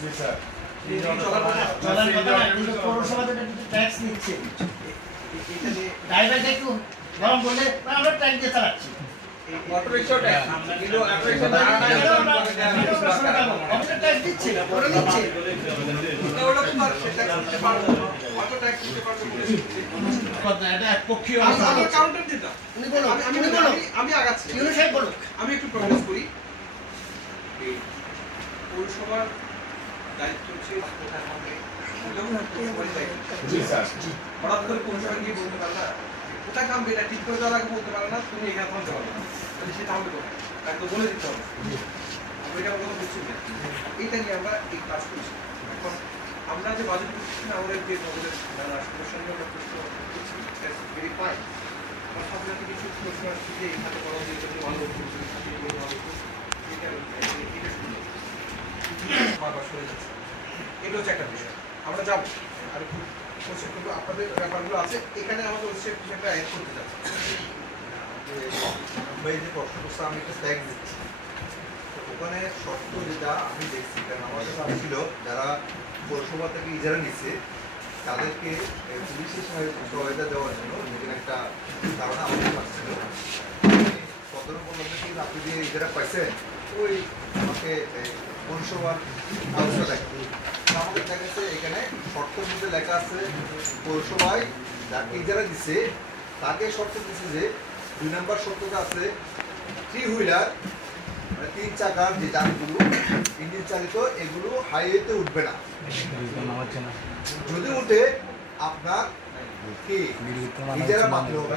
জি sir চলার কথা না, কিন্তু পৌরসভা তো ট্যাক্স নিচ্ছে। ড্রাইভারকে একটু গরম করলে আমরা ট্যাক্স দিয়ে চালাচ্ছি। অটো রিকশা ট্যাক্স কিন্তু অটো রিকশা আমরা ট্যাক্স দিচ্ছি না, ওরা নিচ্ছে। ওটা তো আর সেটা করতে পারবো না। অটো ট্যাক্স দিতে পারবো কথা এটা একপক্ষীয় আমি কাউন্টার দিতাম। উনি বলো, আমি আগাচ্ছি। ইউনো সাহেব বলো। আমি একটু প্রমিস করি এই পৌরসভার দায়িত্ব হচ্ছে কোথায় হবে জি স্যার হঠাৎ করে পৌরসভা গিয়ে বলতে পারে না কোথায় কামবে এটা ঠিক করে দেওয়ার আগে বলতে পারে না তুমি এখানে থামতে পারবে না তাহলে সেটা হবে কোথায় তাকে বলে দিতে হবে আমরা এটা কথা বুঝছি না এইটা নিয়ে আমরা এই কাজ করছি এখন আমরা যে বাজেট করছি না আমাদের যে আমাদের যারা সমস্যার জন্য প্রশ্ন করছি ভেরি ফাইন আমার আপনাকে কিছু প্রশ্ন আসছে যে এখানে বলা যে এটা ভালো হচ্ছে এটা হচ্ছে একটা বিষয় আমরা যাবো আর কিন্তু আপনাদের ব্যাপারগুলো আছে এখানে আমাদের হচ্ছে একটা অ্যাড করতে যাচ্ছে আমরা এই যে প্রশ্ন করছে আমি একটা ট্যাগ দিচ্ছি ওখানে শর্ত যেটা আমি দেখছি কারণ আমার কাছে ছিল যারা পৌরসভা থেকে ইজারা নিচ্ছে তাদেরকে পুলিশের সহায়তা দেওয়ার জন্য নিজের একটা ধারণা আমাদের কাছে ছিল কতটা বললাম কিন্তু আপনি যে ইজারা পাইছেন ওই আমাকে পৌরসভার আলোচনা দেখি আমাদের দেখা গেছে এখানে শর্তের মধ্যে লেখা আছে পৌরসভায় যাকে ইজারা দিচ্ছে তাকে শর্ত দিচ্ছে যে 2 নম্বর শর্তটা আছে 3 হুইলার মানে 3 চাকার যে যানগুলো ইঞ্জিন চালিত এগুলো হাইওয়েতে উঠবে না যদি উঠে আপনার কি ইজারা বাতিল হবে